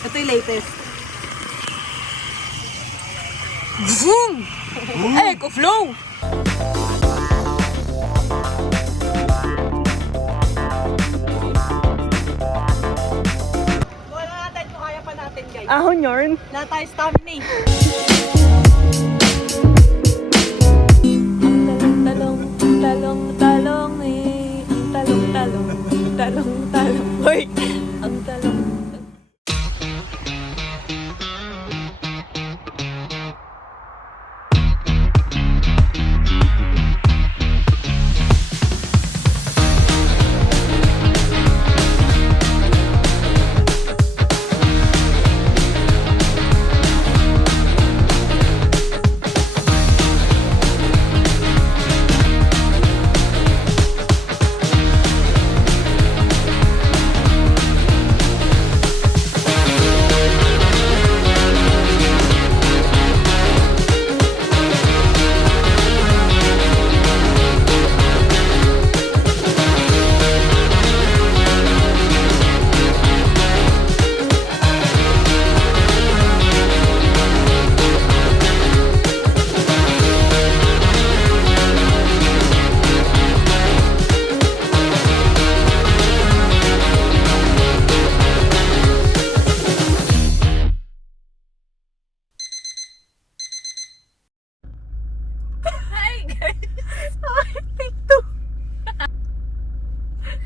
Ito yung latest. Zoom! Eco Flow! Wala natin kung kaya pa natin, guys. Ahon yarn. Wala tayo stamina eh. Talong, talong, talong eh. Talong, talong, talong, talong. Hoy! Ang talong.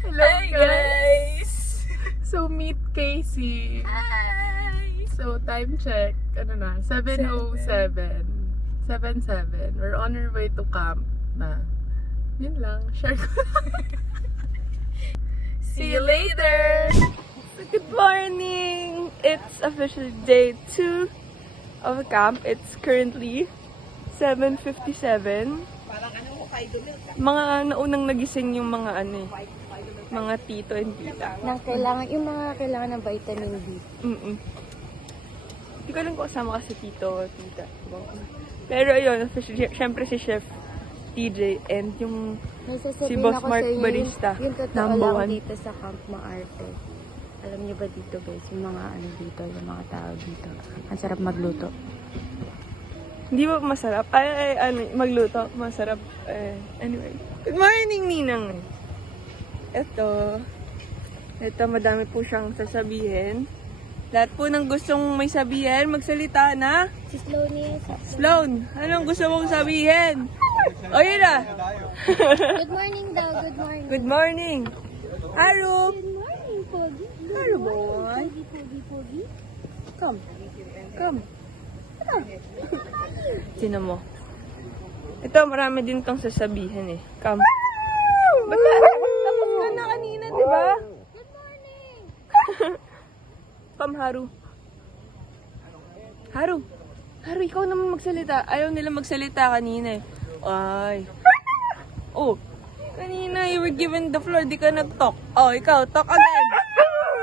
Hello guys! So meet Casey. Hi! So time check, ano na, 7:07. 7:07. We're on our way to camp na. Yun lang, share ko. See you later! Good morning! It's officially day 2 of camp. It's currently 7:57. Parang ano, Hokkaido milk. Mga naunang nagising yung mga ano eh, mga tito and tita. Yung mga kailangan ng vitamin D. Hindi ko alam kung kasama ka si tito, tita. Pero ayun, syempre si Chef TJ and yung May si sasabihin Boss ako Mark sa inyo, Barista, yung totoo number lang 1. dito sa Camp Maarte. Alam niyo ba dito guys, yung mga ano dito, yung mga tao dito. Ang sarap magluto. Hindi ba masarap? Ay, ano, magluto. Masarap. Anyway. Good morning, Ninang. Ito, madami po siyang sasabihin. Lahat po ng gustong may sabihin, magsalita na. Si Sloane, Sloan, anong gusto mong sabihin? O, yun na. good morning daw, good morning. Good morning. Haru. Good morning, Pogi. Haru, boy. Pogi. Come. Come. Sino mo? Ito, marami din tong sasabihin eh. Come. Basta, tapos ka na kanina, di ba? Good morning. Come, Haru. Haru. Haru, ikaw naman magsalita. Ayaw nila magsalita kanina eh. Ay. Oh, kanina you were given the floor, di ka nag-talk. Oh, ikaw, talk again.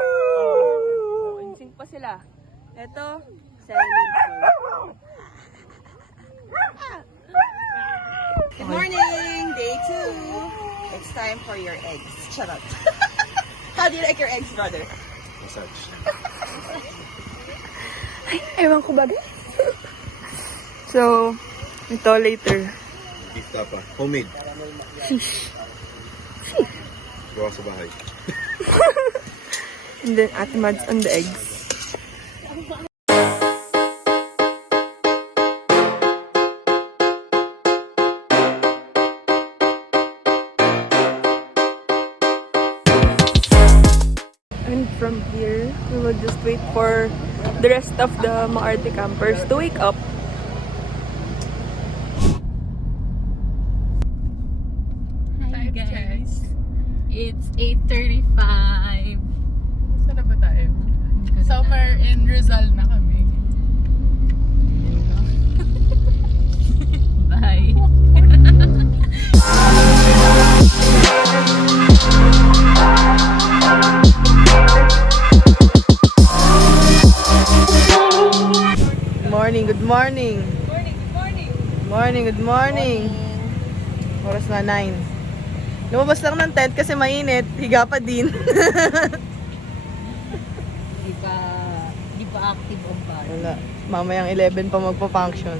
Oh, in sync pa sila. Ito, silent. Good morning! Day 2. It's time for your eggs. Shut up. How do you like your eggs, brother? Massage. Ewan ko ba? So, ito later. Beef tapa. Homemade. Fish. Gawa sa bahay. And then Ate Mads on the eggs. And from here, we will just wait for the rest of the Maarte campers to wake up. Hi guys! It's 8:35. Saan na ba tayo? Somewhere in Rizal na kami. Bye! Good morning. Good morning. Oras na 9. Lumabas lang ng tent kasi mainit. Higa pa din. Di ba active ang body. Wala. Mamayang 11 pa magpa-function.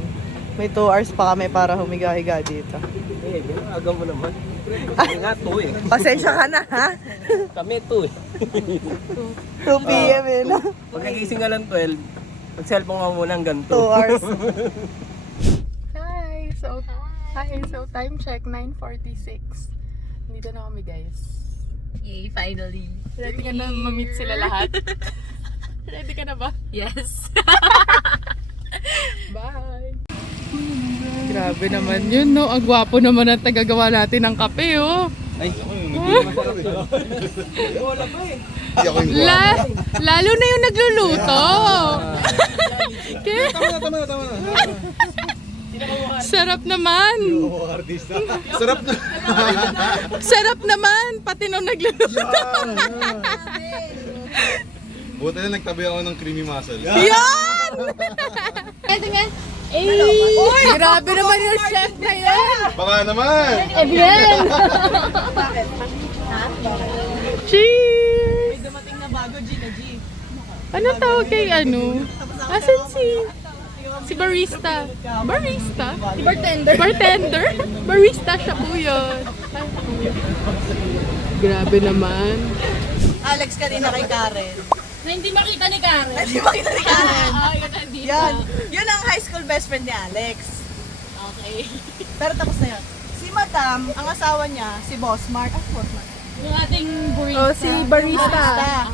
May 2 hours pa kami para humiga-higa dito. Eh, aga mo naman. Kami nga 2 eh. Pasensya ka na, ha? Kami 2 eh. 2 p.m. eh, no? Pag nagising ka lang 12, mag-cellphone ka muna hanggang 2 hours. Hi! So time check, 9:46. Dito na kami, guys. Yay, finally. Ready ka na ma-meet sila lahat? Ready ka na ba? Yes. Bye! Grabe naman yun, no? Ang gwapo naman ang tagagawa natin ng kape, oh. Ay, masarap to. Wala pa eh. Lalo na yung nagluluto. Tama na. Sarap naman. Sarap na. Sarap naman. Pati nung nagluluto. Buti na nagtabi ako ng creamy mussel. Yan! Uy! Grabe naman yung chef na yan. Baka naman. Cheers! May dumating na bago, Gina G. Ano tawag kay ano? Asan si barista? Barista? Si bartender. Bartender? Barista siya po yun. Grabe naman. Alex kanina kay Karen. Na hindi makita ni Karen. Hindi makita ni Karen. Yun nandito. Yan. Yun ang high school best friend ni Alex. Okay. Pero tapos na yun. Si Madam, ang asawa niya, si Boss Mark. Si Boss Mark. Yung ating barista. Oh, si barista.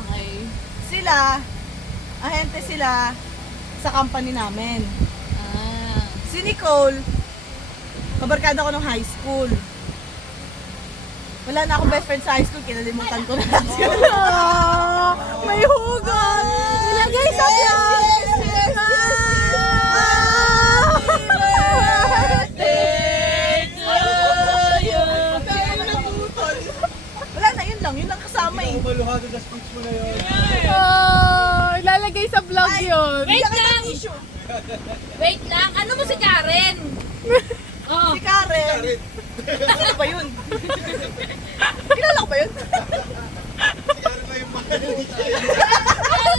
Okay. Sila, ahente sila sa company namin. Ah. Si Nicole, kabarkada ko nung high school. Wala na akong best friend sa high school, kinalimutan ko na lang siya. May hugot! Ilagay sa vlog! Wala na, yun lang. Yun ang kasama eh. Ilalagay sa vlog yun. Wait lang! Wait lang! Ano mo si Karen? Oh. Si Karen. Ano ba yun? Kilala ko ba yun? Karen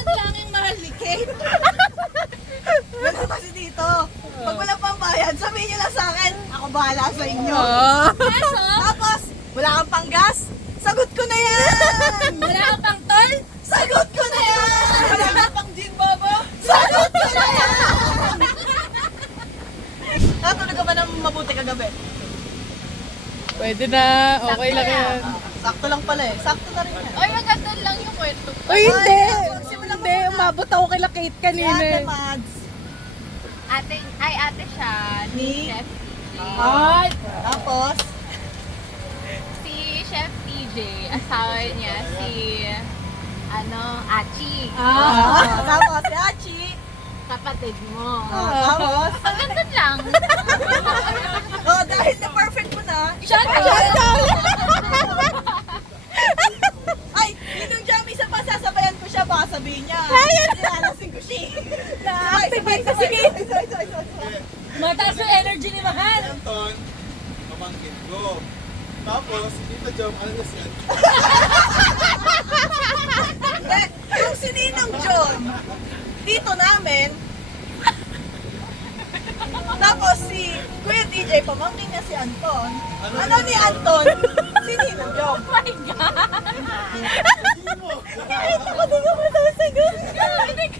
lang yung mahal ni Kate. Ganun kasi dito. Pag wala pang bayad, sabihin niyo lang sa akin, ako bahala sa inyo. Kaso, Tapos, wala kang panggas, sagot ko na yan! wala ka pang tol? Sagot ko na yan! Wala kang pang gin bobo, sagot ko na yan! Natulog ka ba ng mabuti kagabi? Pwede na. Okay lang yan. Sakto lang pala eh. Sakto na rin yan. Ay, maganda lang yung kwento. Uy, hindi! Simulan mo Hindi, muna. umabot ako kay Kate Si kanina. Ate Mads. Ate siya. Ni? Chef Ay! Tapos, Si Chef TJ, asawa niya si Achi. tapos si Achi. Kapatid mo. Tapos, Ang ganda lang. dahil na perfect mo na, Shut ay, yun yung jam, isa pa sasabayan ko siya, baka sabihin niya. Nilalasing ko siya. Na-activate na sige. Mataas yung energy ni Mahal. Anton, pamangkin ko. Tapos, Tita Jom, ano na siya? Yung si Ninong John, dito namin. Tapos si Kuya DJ, pamangkin niya si Anton. Ano ni Anton? Si Ninong John. Oh my God! Pati ka mo sa sagot.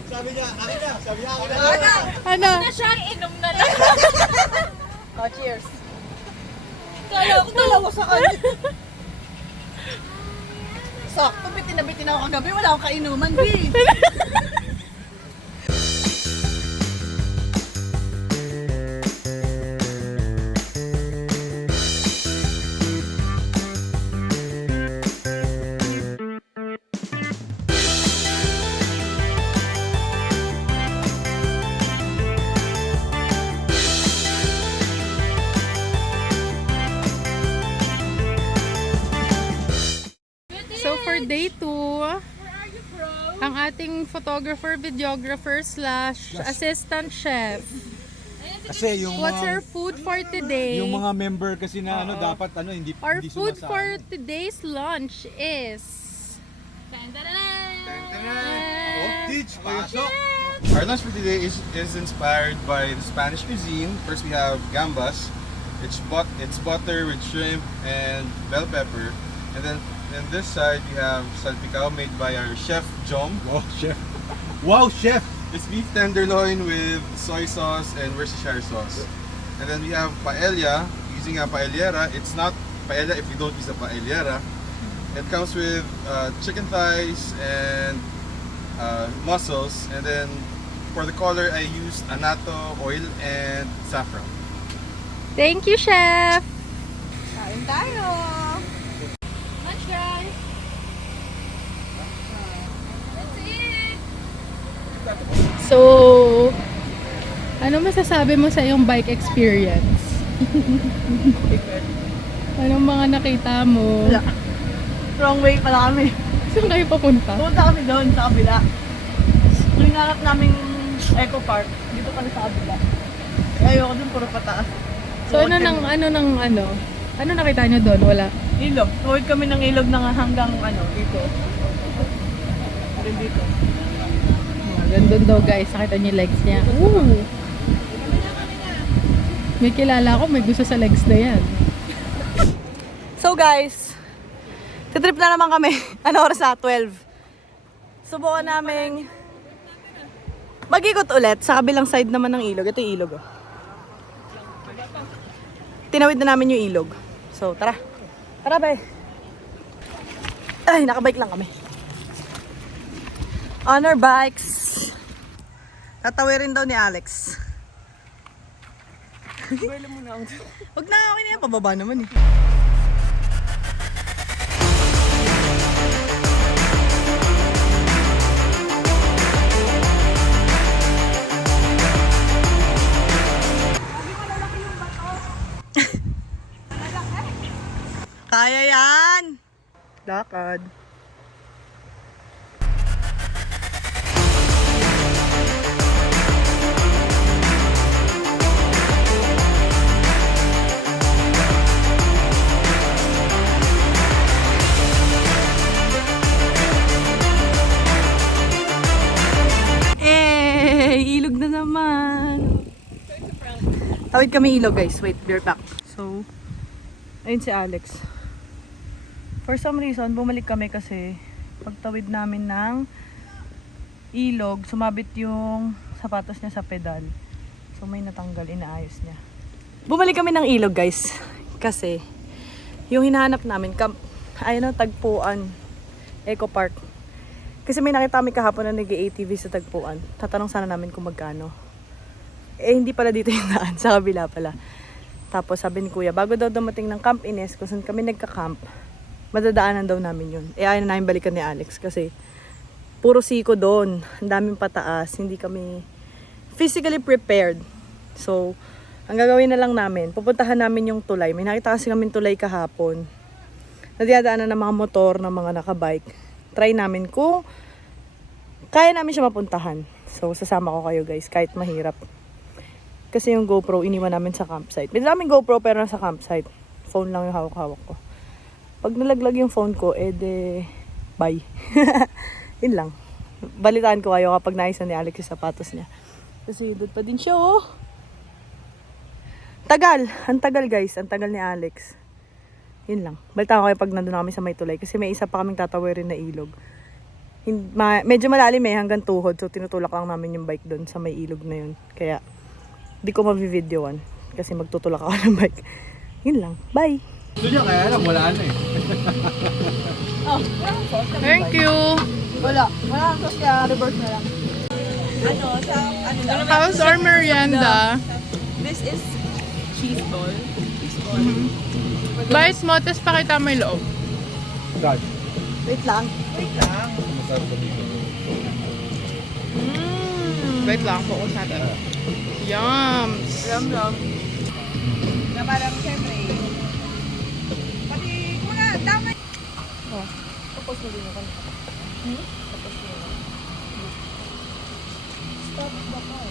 Sabi niya, akin na. Ano? Na siya, inom na lang. Oh, cheers. Kala ko Dalawa sa kanya. Sakto, bitin na ako kagabi. Wala akong kainuman, B. So for day 2, ang ating photographer, videographer / assistant chef. Kasi yung What's our mga food for today? yung mga member kasi na ano dapat ano hindi Our hindi food sumasama. for today's lunch is Oh, teach pasok. Our lunch for today is inspired by the Spanish cuisine. First we have gambas. It's butter with shrimp and bell pepper. And then on this side we have salpicao made by our chef Jom. Wow, chef. Wow, chef! It's beef tenderloin with soy sauce and Worcestershire sauce. And then we have paella using a paellera. It's not paella if you don't use a paellera. It comes with chicken thighs and mussels. And then for the color, I used annatto oil and saffron. Thank you, Chef! Kain tayo! Lunch, guys. So, ano masasabi mo sa iyong bike experience? Anong mga nakita mo? Wala. Wrong way pala kami. Saan kayo papunta? Pumunta kami doon sa kabila. Kung hinanap namin Eco Park, dito kami sa kabila. Ayoko dun, puro pataas. So, ano nakita nyo doon? Wala. Ilog. Tuwid kami ng ilog na hanggang dito. Hanggang dito. Gandun daw guys, nakita niyo yung legs niya. Ooh! May kilala ako, may gusto sa legs na yan. So guys, titrip na naman kami. Ano oras na? 12. Subukan namin mag-ikot ulit sa kabilang side naman ng ilog. Ito yung ilog. Oh. Tinawid na namin yung ilog. So tara. Tara ba? Ay, nakabike lang kami. On our bikes. Tatawirin daw ni Alex. Huwag na, okay na yan. Pababa naman eh. Kaya yan! Lakad. Ilog na naman. Tawid kami ilog guys. Wait, beer pack. So, ayun si Alex. For some reason, bumalik kami kasi pagtawid namin ng ilog, sumabit yung sapatos niya sa pedal. So, may natanggal, inaayos niya. Bumalik kami ng ilog guys. Kasi, yung hinahanap namin, ayun na, Tagpuan, Eco Park. Kasi may nakita kami kahapon na nag-ATV sa Tagpuan. Tatanong sana namin kung magkano. Eh, hindi pala dito yung daan. Sa kabila pala. Tapos sabi ni Kuya, bago daw dumating ng Camp Ines, kung saan kami nagka-camp, madadaanan daw namin yun. Eh, ayaw na namin balikan ni Alex kasi puro siko doon. Ang daming pataas. Hindi kami physically prepared. So, ang gagawin na lang namin, pupuntahan namin yung tulay. May nakita kasi kami tulay kahapon. Nadiyadaanan ng mga motor, ng mga nakabike. Try namin kung kaya namin siya mapuntahan. So, sasama ko kayo guys, kahit mahirap. Kasi yung GoPro, iniwan namin sa campsite. May daming GoPro pero nasa campsite. Phone lang yung hawak-hawak ko. Pag nalaglag yung phone ko, bye. Yun lang. Balitaan ko kayo kapag naisan ni Alex yung sapatos niya. Kasi doon pa din siya, oh. Tagal. Ang tagal guys. Ang tagal ni Alex. Yun lang. Balitaan ko kayo pag nandun kami sa may tulay. Kasi may isa pa kaming tatawirin na ilog. Medyo malalim hanggang tuhod. So tinutulak lang namin yung bike doon sa may ilog na yun. Kaya di ko mabivideoan. Kasi magtutulak ako ng bike. Yun lang. Bye! Doon kaya lang, wala na eh. Thank you! Wala. Wala ang sauce kaya reverse na lang. How's our merienda? This is cheese ball. Bites mo, tapos pakita mo yung loob. God. Wait lang. Masarap ba dito? Wait lang, focus natin. Yums! Ram-ram. Na parang siyempre. Pati mga damay. Tapos na din ako. Tapos na din. Stop the car.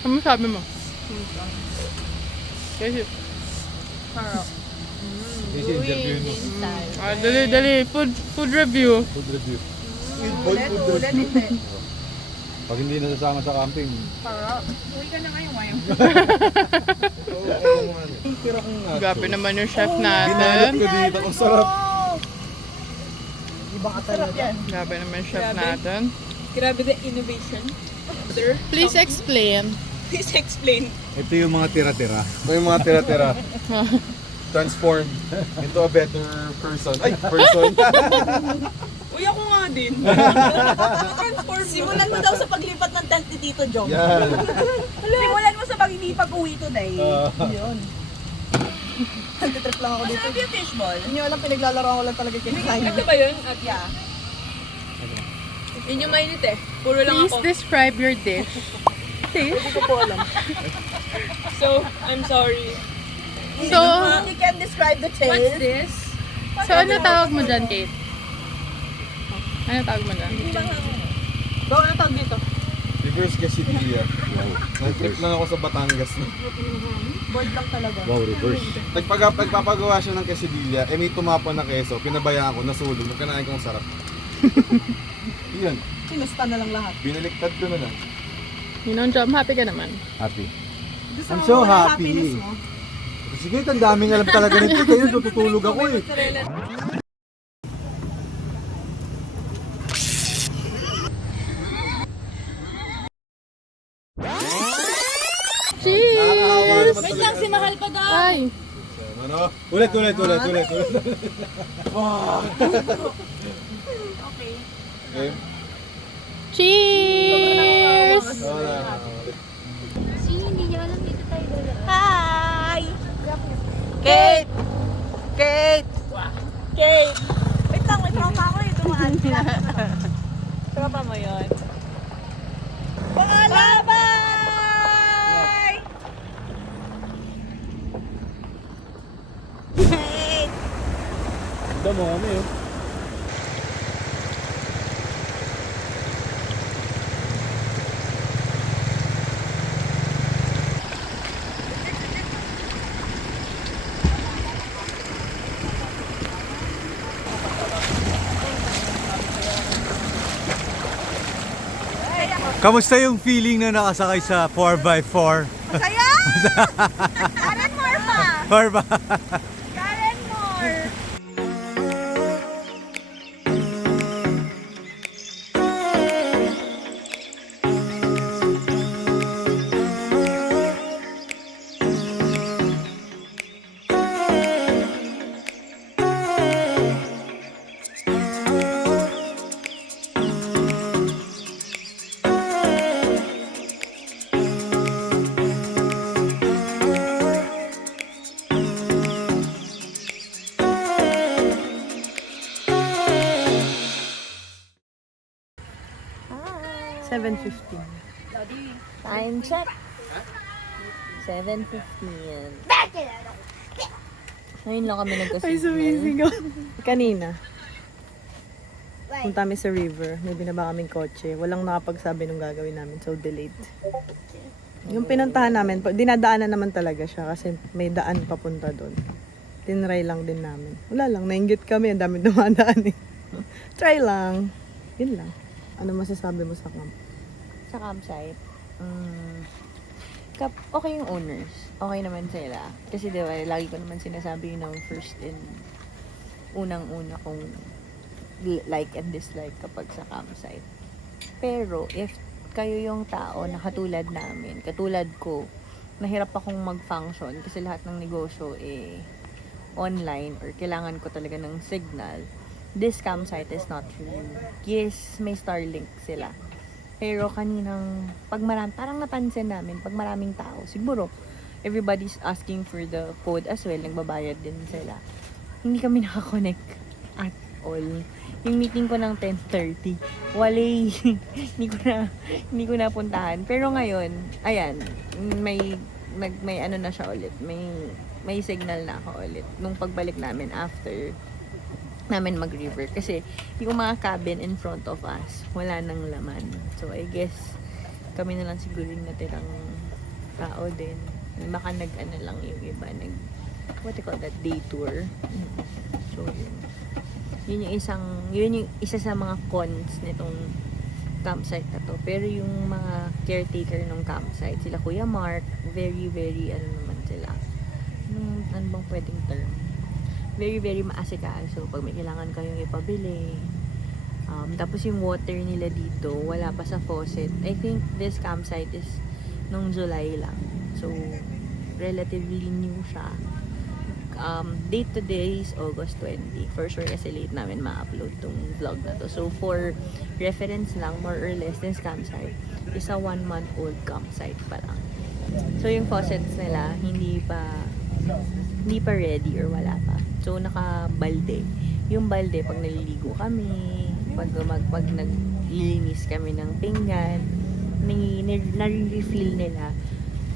Ano sabi mo? Kasi, Kasi interview mo. dali. Food review. Food review. with boy food. Ulit, hindi. Pag hindi nasasama sa camping. Uwi ka na ngayon, ngayon. Tira kong nacho. Grabe naman yung chef Binalat natin. ko dito. Ang sarap. Ibang sarap yan. Grabe naman yung chef natin. Grabe the innovation. Sir, Please explain. please explain. Ito yung mga tira-tira. Ito yung mga tira-tira. Transformed into a better person. Ay, person. Uy, ako nga din. Simulan mo daw sa paglipat ng tent ni Tito Jong. Yan. Simulan mo sa pag-uwi today. Yun. Nagtitrip lang ako dito. Masarap yung fishball. Hindi nyo alam, pinaglalaro ko lang talaga kinakain. Ito ba yun? At Yeah. yun yung mainit eh. Puro lang Please ako. describe your dish. Hindi ko po alam. So, I'm sorry. So, You can describe the What's taste. this? so ano tawag mo dyan, Kate? Ano tawag mo dyan? Bawal na tawag dito. Reverse quesadilla. Nag-trip lang ako sa Batangas. Board lang talaga. Wow, reverse. Nagpapagawa siya ng quesadilla, eh may tumapon na keso, pinabayaan ko, nasulog, nagkanain kong sarap. Yun, Sinusta na lang lahat. binaliktad ko na lang. Ninong Jom, happy ka naman. Happy. Gusto I'm mo so wala happy. happiness mo? Sige, ang daming alam talaga nito. Kayo, tutulog ako eh. Cheers! Wait lang, si Mahal pa daw. Ay! Ano? Ulit. Okay. Cheers! Hindi niya alam dito tayo dala. Hi! Kate! Kate! Kate! Wait lang, may tropa ako eh. Dumaan ka. Tropa mo yun. Paalam! Bye! Kate! Damo kami eh. Kamusta yung feeling na nakasakay sa 4x4? Masaya! Karen more pa! 4x Karen more! Time check. 7:15. Ngayon lang kami nagkasignal. Kanina, punta kami sa river. May binaba kaming kotse. Walang nakapagsabi nung gagawin namin. So, delayed. Yung pinuntahan namin, dinadaanan naman talaga siya kasi may daan papunta doon. Tinry lang din namin. Wala lang, nainggit kami. Ang dami dumadaan eh. Try lang. Yun lang. Ano masasabi mo sa camp? Sa campsite, okay yung owners. Okay naman sila. Kasi diba, lagi ko naman sinasabi ng first and unang-una kong like and dislike kapag sa campsite. Pero if kayo yung tao na katulad namin, katulad ko, nahirap akong mag-function kasi lahat ng negosyo online or kailangan ko talaga ng signal, this campsite is not for you. Yes, may Starlink sila. Pero kaninang, parang napansin namin, pag maraming tao, siguro, everybody's asking for the code as well, nagbabayad din sila. Hindi kami nakakonect at all. Yung meeting ko ng 10:30, hindi ko napuntahan. Pero ngayon, ayan, may ano na siya ulit, may signal na ako ulit. Nung pagbalik namin after namin mag-river. Kasi yung mga cabin in front of us, wala nang laman. So, I guess, kami na lang siguro yung natirang tao din. Baka nag-ano lang yung iba, what do you call that, day tour. So, Yun yung isa sa mga cons nitong campsite na to. Pero yung mga caretaker ng campsite, sila Kuya Mark, very, very, ano naman sila. Ano bang pwedeng term? Very, very maasikaso pag may kailangan kayong ipabili. Tapos yung water nila dito, wala pa sa faucet. I think this campsite is nung July lang. So, relatively new siya. Date today is August 20. For sure kasi late namin ma-upload tong vlog na to. So, for reference lang, more or less, this campsite is a 1-month-old campsite pa lang. So, yung faucets nila, hindi pa ready or wala pa. So, naka-balde. Yung balde, pag naliligo kami, pag naglilinis kami ng pinggan, nare-refill nila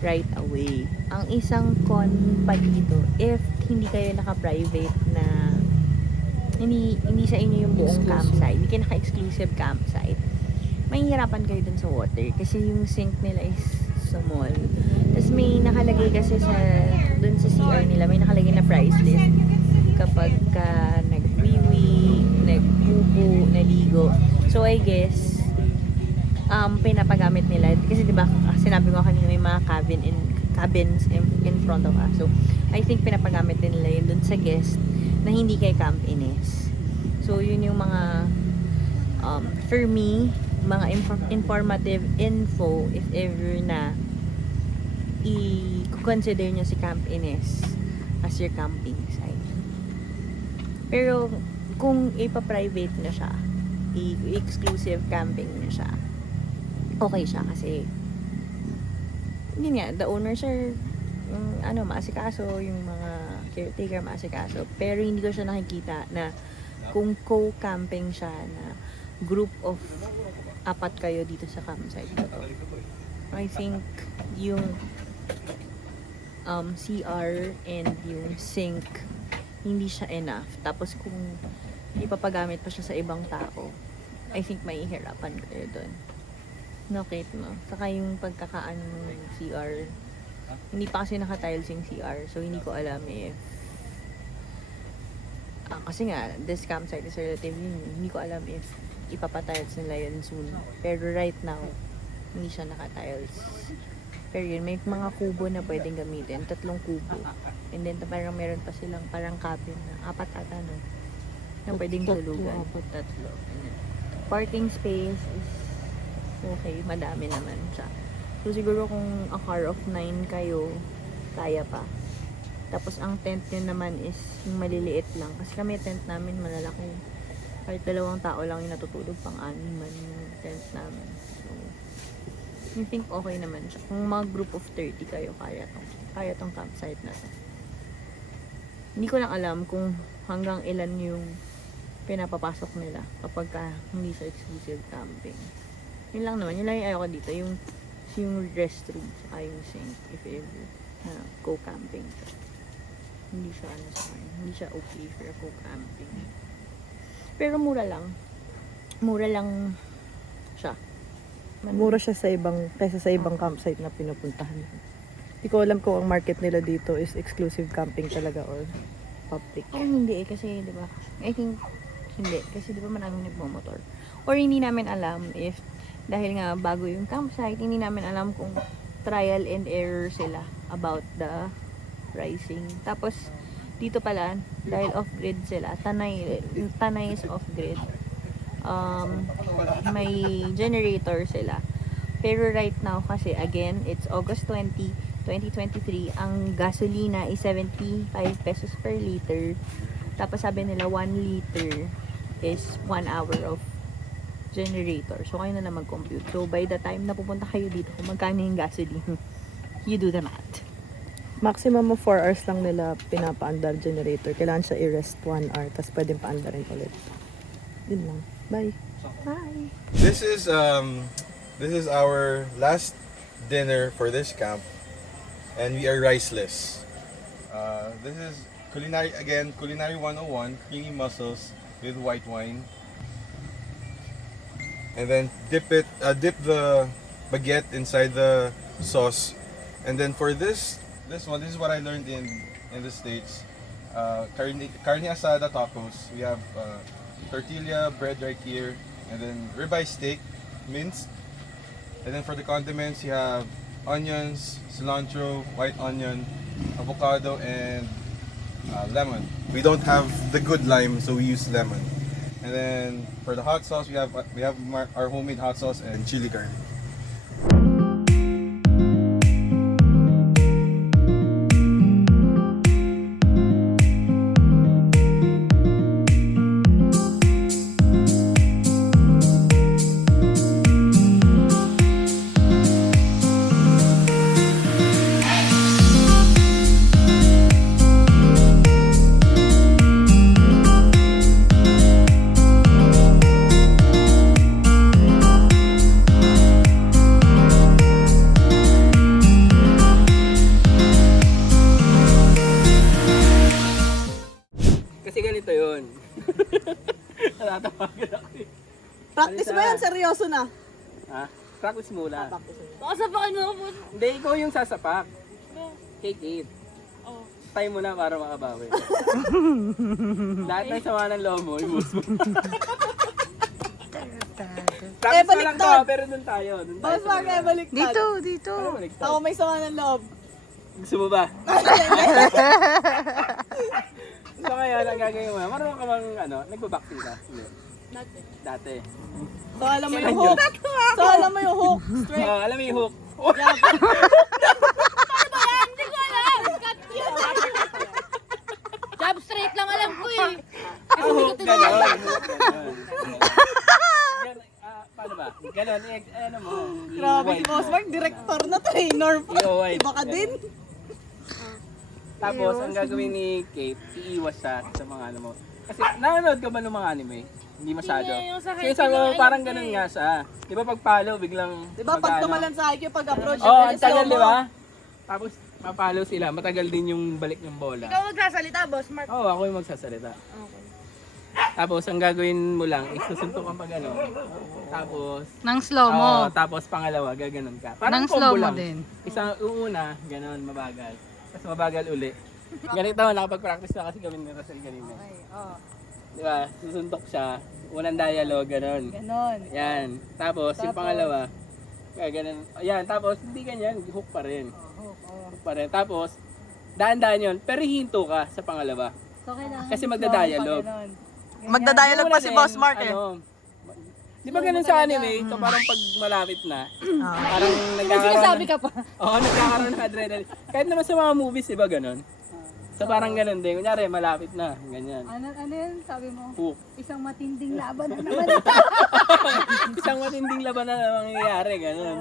right away. Ang isang con pa dito, if hindi kayo naka-private na hindi sa inyo yung buong campsite, hindi kayo naka-exclusive campsite, mahihirapan kayo dun sa water kasi yung sink nila is small. Tapos may nakalagay kasi dun sa CR nila, may nakalagay na price list kapag ka nag-wiwi, nag-pupo, naligo. So I guess pinapagamit nila kasi diba sinabi ko kanina may mga cabins in front of us. So I think pinapagamit din nila yun dun sa guest na hindi kay Camp Ines. So yun yung mga for me mga informative info if ever na i-consider nyo si Camp Ines as your camping site. Pero kung ipa-private na siya, i-exclusive camping na siya, okay siya kasi yun nga, the owners are maasikaso, yung mga caretaker maasikaso, pero hindi ko siya nakikita na kung co-camping siya na group of 4 kayo dito sa campsite na to. I think yung CR and yung sink hindi siya enough. Tapos kung ipapagamit pa siya sa ibang tao, I think mahihirapan kayo doon. No, Kate, no? Saka yung pagkakaan ng CR, hindi pa kasi naka-tiles yung CR, so hindi ko alam if kasi nga, this campsite is relatively new. Hindi ko alam if ipapatiles nila yun soon. Pero right now, hindi siya naka-tiles. Pero yun, may mga kubo na pwedeng gamitin. 3 kubo. And then, parang meron pa silang parang cabin na 4 ata, no? Na pwedeng tulugan. 3. Parking space is okay. Madami naman siya. So, siguro kung a car of 9 kayo, kaya pa. Tapos, ang tent nyo naman is yung maliliit lang. Kasi kami, tent namin malalaki. Kahit 2 tao lang yung natutulog, pang-6 man yung tent namin. So, I think okay naman siya. Kung mga group of 30 kayo, kaya tong campsite na to. Hindi ko lang alam kung hanggang ilan yung pinapapasok nila kapag hindi sa exclusive camping. Yun lang naman. Yun lang yung ayaw ko dito. Yung restroom saka yung sink if ever na co-camping siya. Hindi siya sa akin. Hindi siya okay for a co-camping. Pero mura lang. Mura lang siya. Mura siya kaysa sa ibang campsite na pinupuntahan. Hindi ko alam kung ang market nila dito is exclusive camping talaga or public. Hindi kasi, di ba? I think, hindi. Kasi di ba maraming nagmamotor. Or hindi namin alam if, dahil nga bago yung campsite, hindi namin alam kung trial and error sila about the pricing. Tapos, dito pala, dahil off-grid sila, Tanay is off-grid. May generator sila. Pero right now kasi, again, it's August 20, 2023. Ang gasolina is 75 pesos per liter. Tapos sabi nila 1 liter is 1 hour of generator. So kayo na mag-compute. So by the time na pupunta kayo dito, kung magkano yung gasoline, you do the math. Maximum of 4 hours lang nila pinapaandar generator. Kailangan siya i-rest 1 hour, tapos pwedeng paandarin ulit. Yun lang. Bye. Bye! This is our last dinner for this camp, and we are riceless. This is culinary 101, creamy mussels with white wine. And then dip the baguette inside the sauce. And then for this is what I learned in the States. Carne asada tacos. We have tortilla, bread right here, and then ribeye steak, minced. And then for the condiments, you have onions, cilantro, white onion, avocado, and lemon. We don't have the good lime, so we use lemon. And then for the hot sauce, we have our homemade hot sauce and chili garlic. Kasi ganito yun. Natatawagan ako eh. Practice mo yan, seryoso na. Ha? Practice muna. Baka sapakin mo ako po. Hindi, ikaw yung sasapak. Cake it. Try mo na para makabawi. Lahat ng sama ng loob mo, imus mo. Practice mo lang to, pero dun tayo. Dun tayo sa mga. Dito, dito. Ano baliktad? Ako may sama ng loob. Gusto mo ba? So ngayon, ang gagawin mo, marunong ka bang nagbabakti ka? Hindi. Dati. So alam mo yung hook. So alam mo yung hook. Straight. Oh, alam mo yung hook. Hindi ko alam. Cut yun. Job straight lang alam ko eh. Kasi hindi ko Ganon. tinanong. Paano ba? Ganon. Ano mo? Grabe si Boss Mark, director na trainer pa. I-wide. Iba ka din. Tapos, ang gagawin ni Kate, iiwas siya sa mga ano mo. Kasi, nanonood ka ba ng mga anime? Hindi masyado. Hindi, yung sa Kasi sabi mo, parang ganun nga siya. Di ba pag follow, biglang Diba pag tumalan sa IQ, pag approach, Oo, ang tagal, di ba? Tapos, mapalo sila. Matagal din yung balik ng bola. Ikaw magsasalita, Boss Mark. Oo, ako yung magsasalita. Tapos, ang gagawin mo lang, isusuntukan pa gano'n. Tapos, Nang slow mo. tapos pangalawa, gaganon ka. Parang Nang slow combo mo lang. din. Isang uuna, gano'n, mabagal. Tapos mabagal uli. Ganito, nakapag-practice na kasi kami ni Rosel kanina. Di ba? Susuntok siya. Unang dialogue, gano'n. Ganon. Yan. Tapos, yung pangalawa, gano'n. Yan, tapos hindi ganyan, hook pa rin. Hook pa rin. Tapos, daan-daan yun, pero hinto ka sa pangalawa. Kasi magda-dialogue. Magda-dialogue pa si Boss Mark eh. Di ba ganun sa anime? So parang pag malapit na, parang nagkakaroon Sinasabi ka pa. Oo, nagkakaroon ng adrenaline. Kahit naman sa mga movies, di ba ganun? So parang ganun din. Kunyari, malapit na. Ganyan. Ano yun? Sabi mo, Hook. isang matinding laban na naman. Isang matinding laban na mangyayari. Ganun.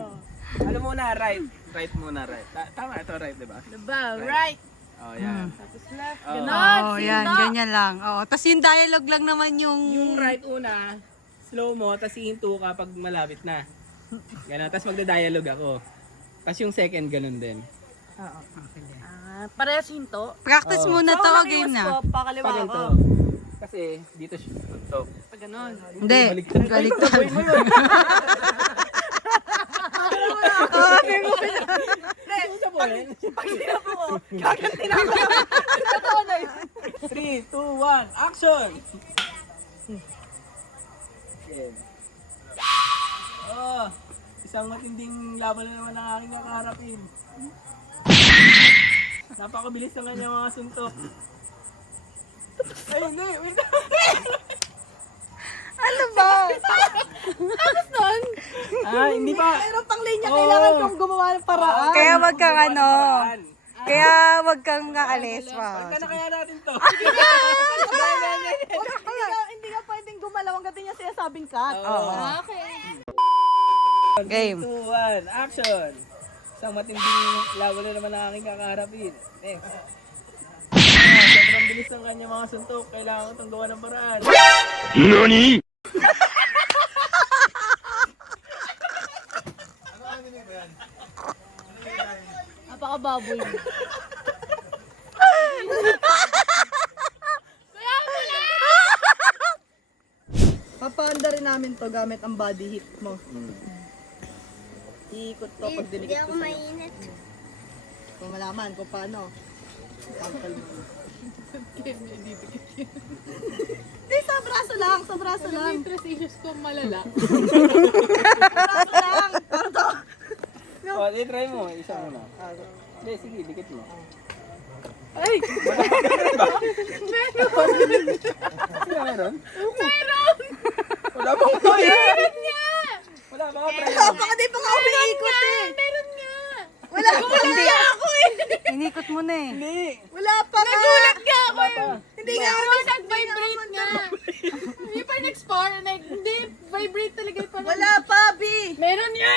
Alam mo na, right. Right muna, right. Tama, ito right, di ba? Diba? Right. Oh, yan. Tapos left. Oo. Ganon. Oh, yan, ganyan lang. Oh, tapos yung dialogue lang naman yung... Yung right una, slow mo, tapos ihinto ka pag malapit na. Ganun, tapos magda-dialogue ako. Tapos yung second, ganun din. Parehas hinto. Practice muna to, o game na. Pakaliwa Pag ako. ganito. Kasi dito siya. So, Pag ganon. Hindi, baliktad. Totoo na yun. 3, 2, 1, action! Okay. Oh, isang matinding laban na naman ang aking kakaharapin. Napakabilis ng kanyang mga suntok. Ay, hindi, wait. Ano ba? Hindi pa. Mayroon pang linya, Oo. kailangan kong gumawa ng paraan. Kaya wag kang ano, kaya wag kang aalis pa. Pagka na kaya natin to. Hindi ka pwedeng gumalaw hanggang niya sinasabing cut. Okay. Game. 2, 1, action! Isang matinding laban na naman ang aking kakaharapin. Next. Sobrang bilis ng kanya mga suntok. Kailangan ko itong gawa ng paraan. NANI?! Napakababoy mo. Papaanda rin namin to gamit ang body heat mo. Iikot to pag dinikit ko sa'yo. Kung malaman kung paano. Tangkal mo. Di sa braso lang, sa braso lang. Yung trust issues ko malala. Braso lang. O, try mo. Isa muna. Hindi, sige, dikit mo. Ay! Meron? Wala bang meron nga! Wala ba? Try mo. Baka di pa nga umiikot eh. Meron nga! Wala nga ako eh. Inikot mo na eh. Hindi. Wala pa nga. Nagulat nga ako Wala pa. Hindi nga Pero ako nag-vibrate nga. Hindi pa nag-spark. Hindi, vibrate talaga. Parang, Wala pa, B. Meron nga!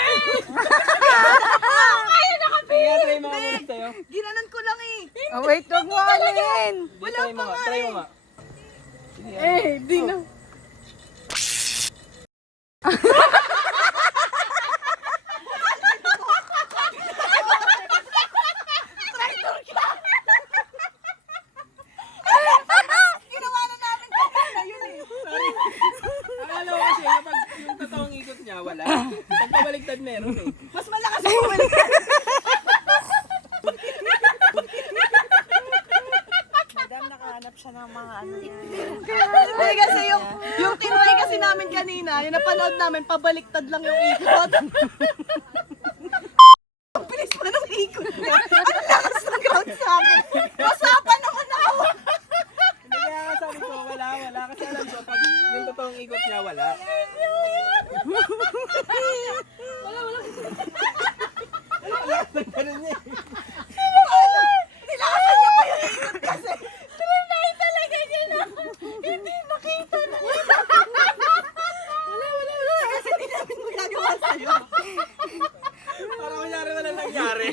Kaya try mo nga muna sa'yo. Ginanon ko lang eh. Oh, wait, wag mo alin. Wala pa nga. Try mo nga. Di na. Ginawa na namin kanina yun eh. Akala ko kasi kapag yung totoong ikot niya, wala. Pag pabaliktad meron eh. Mas malakas ang bumalik. Madam, nakahanap siya ng mga ano yan. Hindi kasi yung tinry kasi namin kanina, yung napanood namin, pabaliktad lang yung ikot. Ang bilis pa ng ikot niya. Ang lakas ng ground sa akin. Masapa naman ako. Hindi kaya nga sabi ko, wala. Kasi alam ko, pag yung totoong ikot niya, wala. Wala. Ganun niya eh. Nilakasan niya pa yung ikot kasi. Trinay talaga niya na. Hindi makita na. Wala. Kasi hindi namin magagawa sa'yo. Parang kunyari wala nangyari.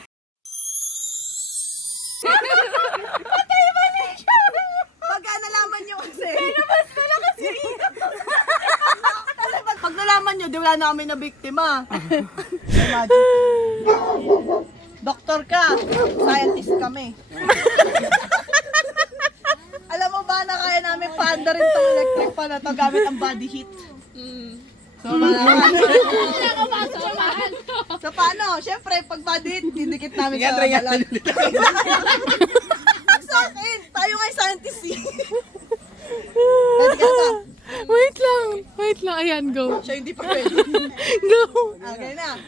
Pagka nalaman niyo kasi. Pero mas malakas yung ikot. Kasi pag nalaman niyo, di wala na kami na biktima. Imagine. Doktor ka, scientist kami. Alam mo ba na kaya namin paanda rin tong electric pan na to gamit ang body heat? So, so paano? Siyempre, pag body heat, didikit namin sa balat. Sa akin, tayo nga yung scientist eh. Pwede ka na. Wait lang. Ayan, go. Siya hindi pa pwede. Go. Okay na.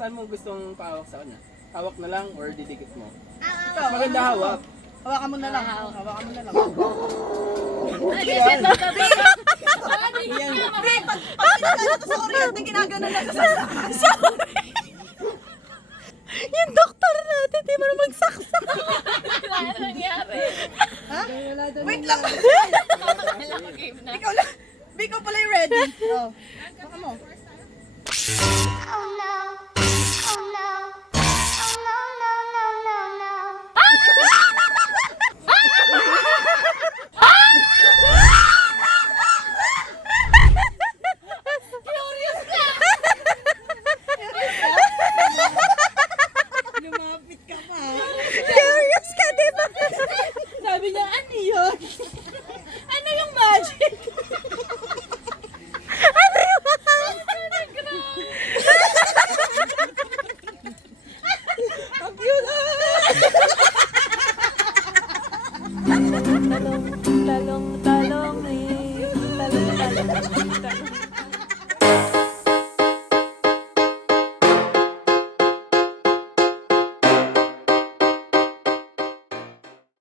Saan mo gustong pahawak sa kanya? Hawak na lang or didikit mo? Ito, Maganda hawak. hawakan mo na lang. Hawakan mo na lang. Yan. Pre, pag pinagano to sa kuryente, ginagano na sa Sorry! Yung doktor natin, di mo na magsaksak. Ano nangyari? Ha? Wait lang. Ikaw lang. Ikaw pala yung ready. Oh. Baka mo. Oh no. Oh no. Oh no, no, no, no, no. Lumapit ka pa. Curious ka, di ba? Sabi niya, ano yun? Ano yung magic? Ano yung ang cute Talong, talong, talong, eh. Talong, talong.